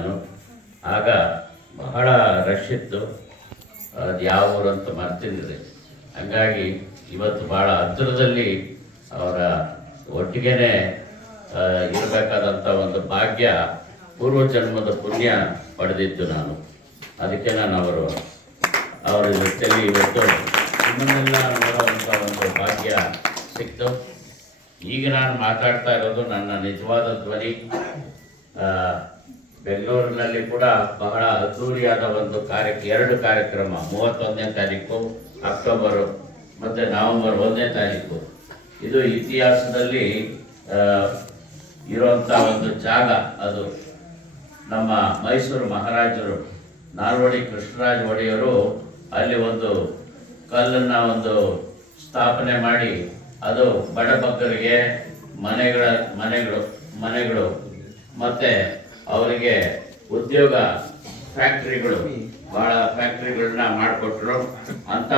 ನಾನು. ಆಗ ಬಹಳ ರಶ್ ಇತ್ತು, ಅದು ಯಾವ ಊರು ಅಂತ ಮರ್ತಿದ್ದೆ. ಹಂಗಾಗಿ ಇವತ್ತು ಭಾಳ ಹತ್ತಿರದಲ್ಲಿ ಅವರ ಒಟ್ಟಿಗೆನೇ ಇರಬೇಕಾದಂಥ ಒಂದು ಭಾಗ್ಯ, ಪೂರ್ವಜನ್ಮದ ಪುಣ್ಯ ಪಡೆದಿದ್ದು ನಾನು. ಅದಕ್ಕೆ ನಾನು ಅವರ ಜೊತೆಯಲ್ಲಿ ಇವತ್ತು ನಿಮ್ಮನ್ನೆಲ್ಲ ನೋಡುವಂಥ ಒಂದು ಭಾಗ್ಯ ಸಿಕ್ತು. ಈಗ ನಾನು ಮಾತಾಡ್ತಾ ಇರೋದು ನನ್ನ ನಿಜವಾದ ಧ್ವನಿ. ಬೆಂಗಳೂರಿನಲ್ಲಿ ಕೂಡ ಬಹಳ ಅದ್ದೂರಿಯಾದ ಒಂದು ಎರಡು ಕಾರ್ಯಕ್ರಮ, 31ನೇ ತಾರೀಕು ಅಕ್ಟೋಬರು ಮತ್ತು ನವೆಂಬರ್ 1ನೇ ತಾರೀಕು. ಇದು ಇತಿಹಾಸದಲ್ಲಿ ಇರುವಂಥ ಒಂದು ಜಾಗ. ಅದು ನಮ್ಮ ಮೈಸೂರು ಮಹಾರಾಜರು ನಾಲ್ವಡಿ ಕೃಷ್ಣರಾಜ ಒಡೆಯರು ಅಲ್ಲಿ ಒಂದು ಕಲ್ಲನ್ನು ಒಂದು ಸ್ಥಾಪನೆ ಮಾಡಿ, ಅದು ಬಡಬಗ್ಗರಿಗೆ ಮನೆಗಳು ಮತ್ತು ಅವರಿಗೆ ಉದ್ಯೋಗ ಫ್ಯಾಕ್ಟ್ರಿಗಳು, ಭಾಳ ಫ್ಯಾಕ್ಟ್ರಿಗಳನ್ನ ಮಾಡಿಕೊಟ್ರು ಅಂತ